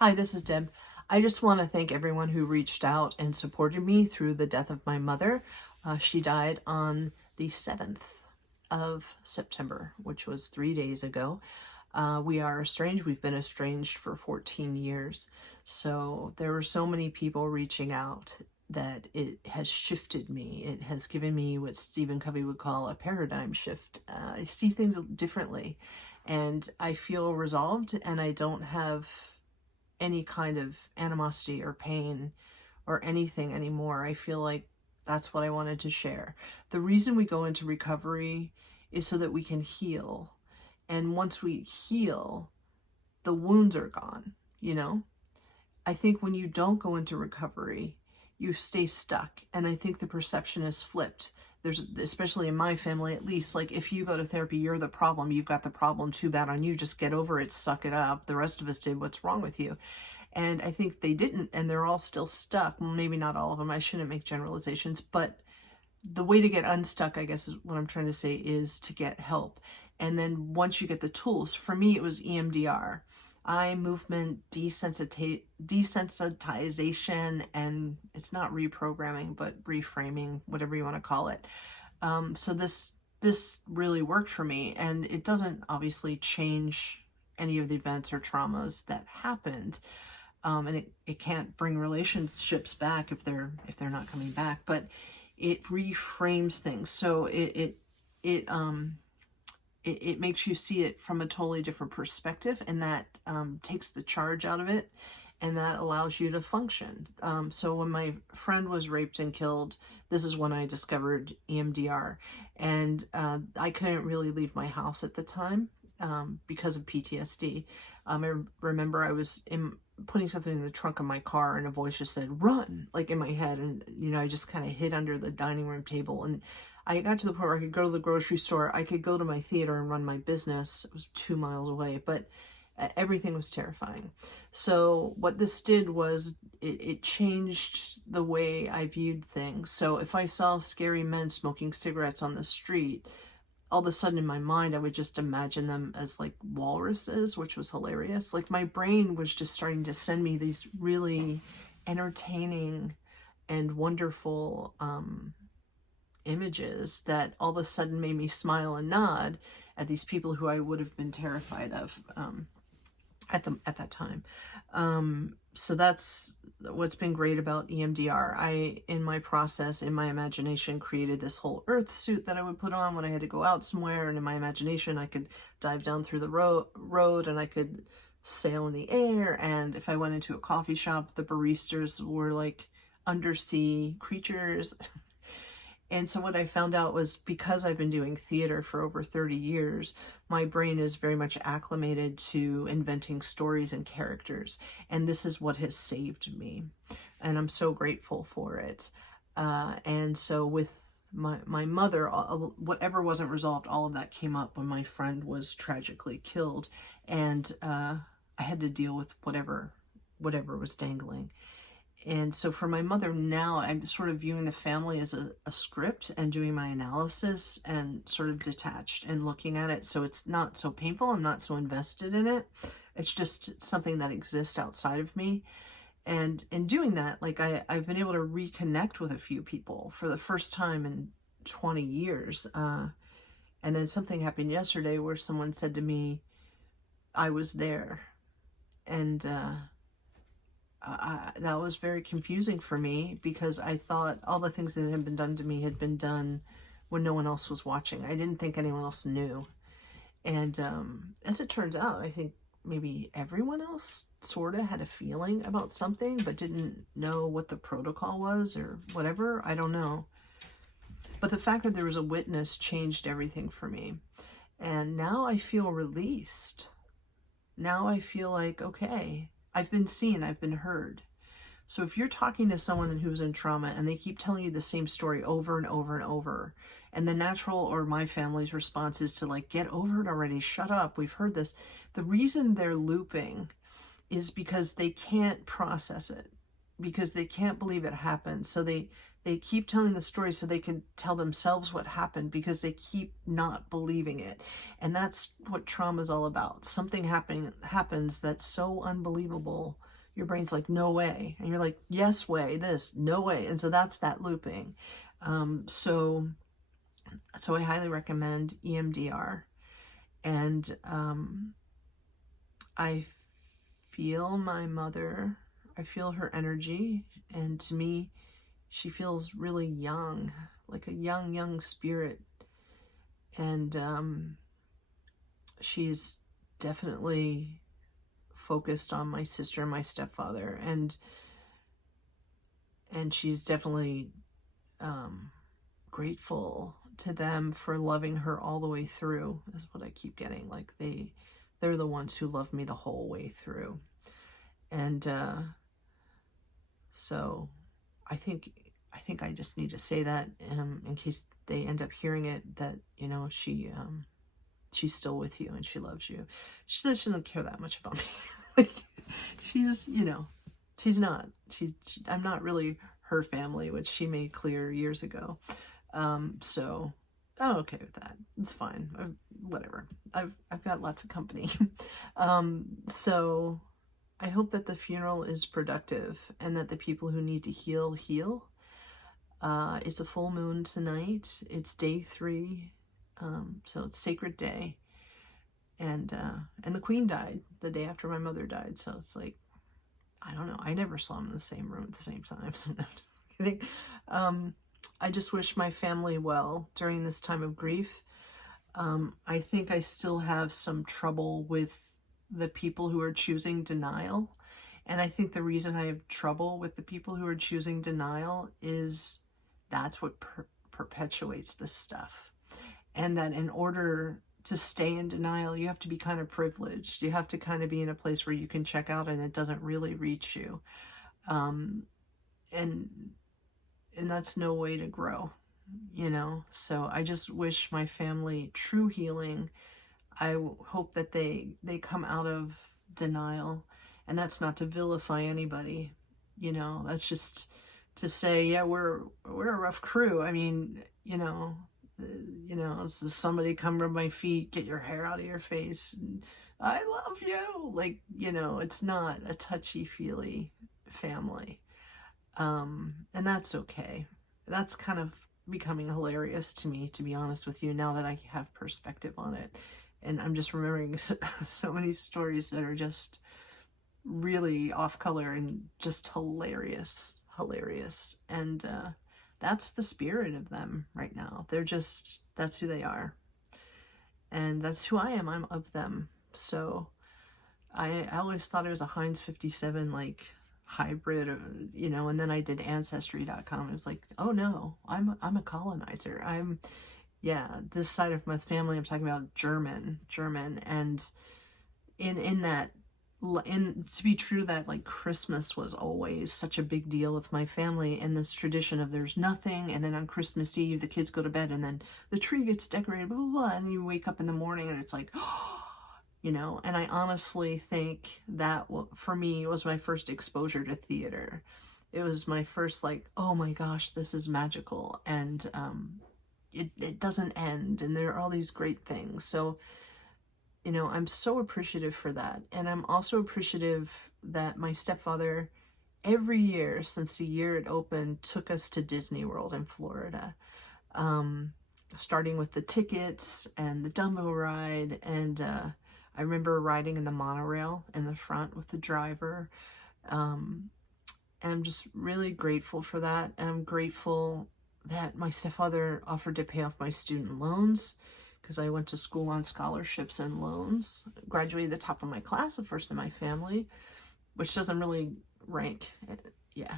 Hi, this is Deb. I just want to thank everyone who reached out and supported me through the death of my mother. She died on the 7th of September, which was 3 days ago. We are estranged. We've been estranged for 14 years. So there were so many people reaching out that it has shifted me. It has given me what Stephen Covey would call a paradigm shift. I see things differently and I feel resolved, and I don't have any kind of animosity or pain or anything anymore. I feel like that's what I wanted to share. The reason we go into recovery is so that we can heal. And once we heal, the wounds are gone, you know? I think when you don't go into recovery, you stay stuck. And I think the perception is flipped. There's, especially in my family, at least, like if you go to therapy, you're the problem. You've got the problem. Too bad on you. Just get over it. Suck it up. The rest of us did. What's wrong with you? And I think they didn't, and they're all still stuck. Well, maybe not all of them. I shouldn't make generalizations, but the way to get unstuck, I guess is what I'm trying to say, is to get help. And then once you get the tools, for me, it was EMDR, eye movement desensitization, and it's not reprogramming, but reframing, whatever you want to call it. So this really worked for me, and it doesn't obviously change any of the events or traumas that happened. And it can't bring relationships back if they're not coming back, but it reframes things. So it makes you see it from a totally different perspective, and that takes the charge out of it, and that allows you to function. So when my friend was raped and killed, this is when I discovered EMDR, and I couldn't really leave my house at the time because of PTSD. I remember I was putting something in the trunk of my car, and a voice just said, "Run," like in my head. And, I just kind of hid under the dining room table. And I got to the point where I could go to the grocery store, I could go to my theater and run my business. It was 2 miles away, but everything was terrifying. So what this did was it changed the way I viewed things. So if I saw scary men smoking cigarettes on the street, all of a sudden in my mind, I would just imagine them as like walruses, which was hilarious. Like my brain was just starting to send me these really entertaining and wonderful images that all of a sudden made me smile and nod at these people who I would have been terrified of at that time. So that's what's been great about EMDR. I, in my process, in my imagination, created this whole earth suit that I would put on when I had to go out somewhere. And in my imagination, I could dive down through the road, and I could sail in the air. And if I went into a coffee shop, the baristas were like undersea creatures. And so what I found out was, because I've been doing theater for over 30 years, my brain is very much acclimated to inventing stories and characters. And this is what has saved me. And I'm so grateful for it. And so with my mother, whatever wasn't resolved, all of that came up when my friend was tragically killed. And I had to deal with whatever was dangling. And so for my mother now, I'm sort of viewing the family as a script and doing my analysis and sort of detached and looking at it. So it's not so painful. I'm not so invested in it. It's just something that exists outside of me. And in doing that, like I've been able to reconnect with a few people for the first time in 20 years. And then something happened yesterday where someone said to me, "I was there." And that was very confusing for me, because I thought all the things that had been done to me had been done when no one else was watching. I didn't think anyone else knew. And as it turns out, I think maybe everyone else sort of had a feeling about something, but didn't know what the protocol was or whatever. I don't know. But the fact that there was a witness changed everything for me. And now I feel released. Now I feel like, okay, I've been seen, I've been heard. So if you're talking to someone who's in trauma and they keep telling you the same story over and over and over, and the natural, or my family's response is to like, "Get over it already, shut up, we've heard this." The reason they're looping is because they can't process it, because they can't believe it happened. So they they keep telling the story so they can tell themselves what happened, because they keep not believing it. And that's what trauma is all about. Something happens that's so unbelievable, your brain's like, no way, and you're like, yes way, this, no way. And so that's that looping. So I highly recommend EMDR. And I feel my mother, I feel her energy, and to me, she feels really young, like a young spirit. And she's definitely focused on my sister and my stepfather, and she's definitely grateful to them for loving her all the way through, is what I keep getting. Like they're the ones who loved me the whole way through. And so I think I just need to say that in case they end up hearing it, that, you know, she's still with you and she loves you. She doesn't care that much about me. Like, she's, you know, she's not. I'm not really her family, which she made clear years ago. So I'm okay with that. It's fine. Whatever. I've got lots of company. So I hope that the funeral is productive and that the people who need to heal. It's a full moon tonight. It's day 3. So it's sacred day. And the Queen died the day after my mother died. So it's like, I don't know. I never saw them in the same room at the same time. So I'm just kidding. I just wish my family well during this time of grief. I think I still have some trouble with the people who are choosing denial. And I think the reason I have trouble with the people who are choosing denial is that's what perpetuates this stuff. And that in order to stay in denial, you have to be kind of privileged. You have to kind of be in a place where you can check out and it doesn't really reach you. And that's no way to grow, you know? So I just wish my family true healing. I hope that they come out of denial. And that's not to vilify anybody, you know? That's just to say, yeah, we're a rough crew. I mean, you know, is somebody come rub my feet, get your hair out of your face, and I love you. Like, you know, it's not a touchy-feely family. And that's okay. That's kind of becoming hilarious to me, to be honest with you, now that I have perspective on it. And I'm just remembering so many stories that are just really off color and just hilarious. And that's the spirit of them right now. That's who they are. And that's who I am. I'm of them. So I always thought it was a Heinz 57, like, hybrid, you know, and then I did Ancestry.com. It was like, oh no, I'm a colonizer. This side of my family, I'm talking about German, and in that, to be true that, like, Christmas was always such a big deal with my family, and this tradition of there's nothing, and then on Christmas Eve the kids go to bed and then the tree gets decorated, blah blah blah, and then you wake up in the morning and it's like, you know. And I honestly think that for me was my first exposure to theater. It was my first, like, oh my gosh, this is magical, and it doesn't end, and there are all these great things. So, you know, I'm so appreciative for that. And I'm also appreciative that my stepfather, every year since the year it opened, took us to Disney World in Florida. Starting with the tickets and the Dumbo ride. And I remember riding in the monorail in the front with the driver. And I'm just really grateful for that. And I'm grateful that my stepfather offered to pay off my student loans, because I went to school on scholarships and loans. Graduated the top of my class, the first in my family, which doesn't really rank. Yeah.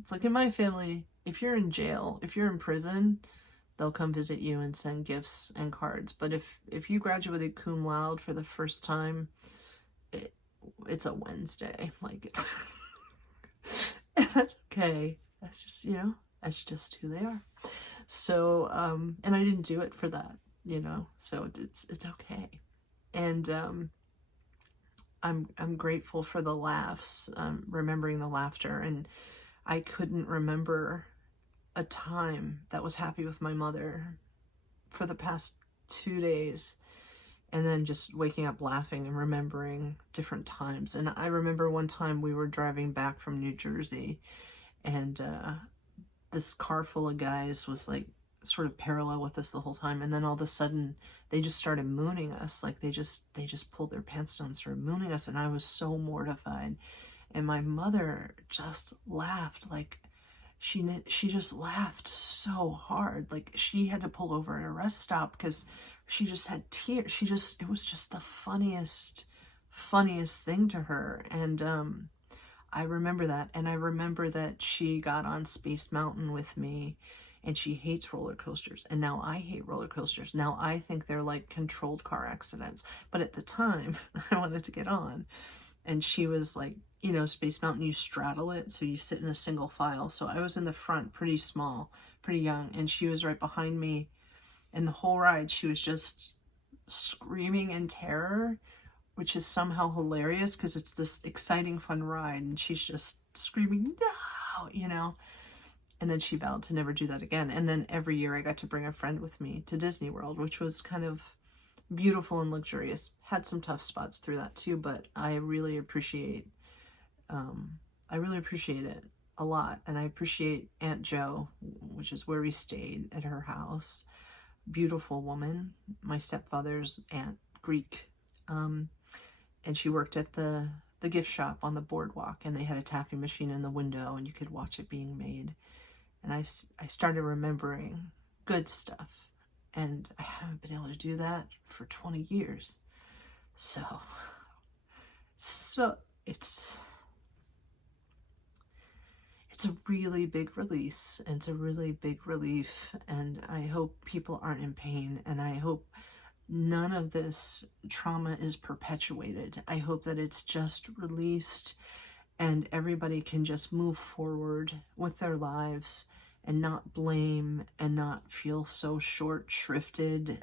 It's like in my family, if you're in jail, if you're in prison, they'll come visit you and send gifts and cards. But if you graduated cum laude for the first time, it's a Wednesday. Like, that's okay. That's just, you know, that's just who they are. So, and I didn't do it for that, you know, so it's okay. And I'm grateful for the laughs, remembering the laughter. And I couldn't remember a time that was happy with my mother for the past 2 days, and then just waking up laughing and remembering different times. And I remember one time we were driving back from New Jersey, and this car full of guys was like sort of parallel with us the whole time, and then all of a sudden they just started mooning us. Like they just pulled their pants down and started mooning us, and I was so mortified. And my mother just laughed, like she just laughed so hard, like she had to pull over at a rest stop because she just had tears. It was just the funniest thing to her. And I remember that. And I remember that she got on Space Mountain with me, and she hates roller coasters. And now I hate roller coasters. Now I think they're like controlled car accidents. But at the time, I wanted to get on. And she was like, you know, Space Mountain, you straddle it, so you sit in a single file. So I was in the front, pretty small, pretty young, and she was right behind me. And the whole ride, she was just screaming in terror, which is somehow hilarious because it's this exciting, fun ride, and she's just screaming, no, you know. And then she vowed to never do that again. And then every year I got to bring a friend with me to Disney World, which was kind of beautiful and luxurious. Had some tough spots through that too, but I really appreciate it a lot. And I appreciate Aunt Jo, which is where we stayed at her house. Beautiful woman, my stepfather's aunt, Greek. And she worked at the gift shop on the boardwalk, and they had a taffy machine in the window, and you could watch it being made. And I started remembering good stuff, and I haven't been able to do that for 20 years. So it's a really big release, and it's a really big relief, and I hope people aren't in pain, and I hope none of this trauma is perpetuated. I hope that it's just released and everybody can just move forward with their lives and not blame and not feel so short-shrifted.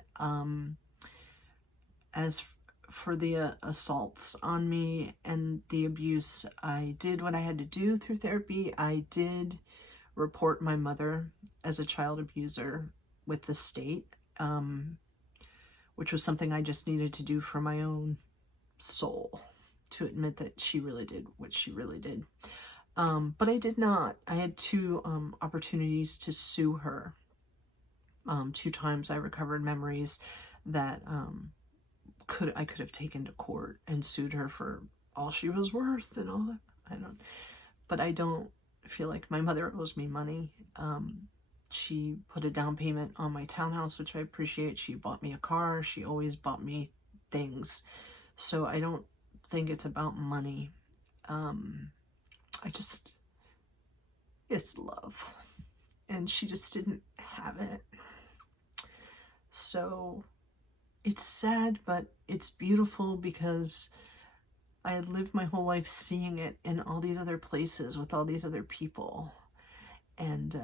As for the assaults on me and the abuse, I did what I had to do through therapy. I did report my mother as a child abuser with the state, which was something I just needed to do for my own soul, to admit that she really did what she really did. But I did not. I had 2 opportunities to sue her. 2 times I recovered memories that I could have taken to court and sued her for all she was worth and all that. But I don't feel like my mother owes me money. She put a down payment on my townhouse, which I appreciate. She bought me a car. She always bought me things. So I don't think it's about money. It's love. And she just didn't have it. So it's sad, but it's beautiful because I had lived my whole life seeing it in all these other places with all these other people. And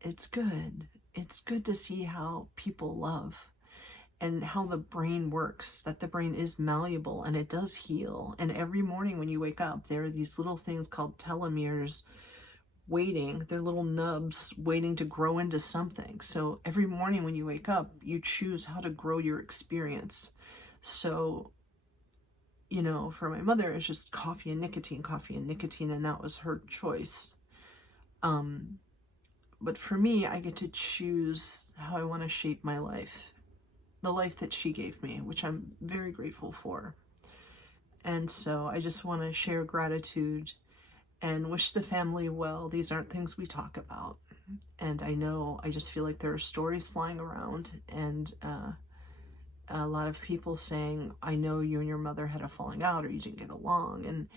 it's good. It's good to see how people love and how the brain works, that the brain is malleable and it does heal. And every morning when you wake up, there are these little things called telomeres waiting. They're little nubs waiting to grow into something. So every morning when you wake up, you choose how to grow your experience. So, you know, for my mother, it's just coffee and nicotine, and that was her choice. But for me, I get to choose how I want to shape my life, the life that she gave me, which I'm very grateful for. And so I just want to share gratitude and wish the family well. These aren't things we talk about. And I just feel like there are stories flying around, and a lot of people saying, I know you and your mother had a falling out or you didn't get along. And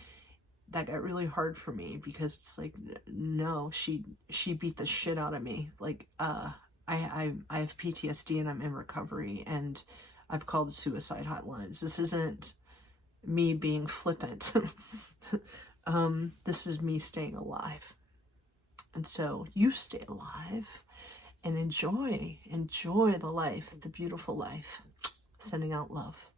that got really hard for me because it's like, no, she beat the shit out of me. Like, I have PTSD and I'm in recovery, and I've called suicide hotlines. This isn't me being flippant. This is me staying alive. And so you stay alive and enjoy the life, the beautiful life. Sending out love.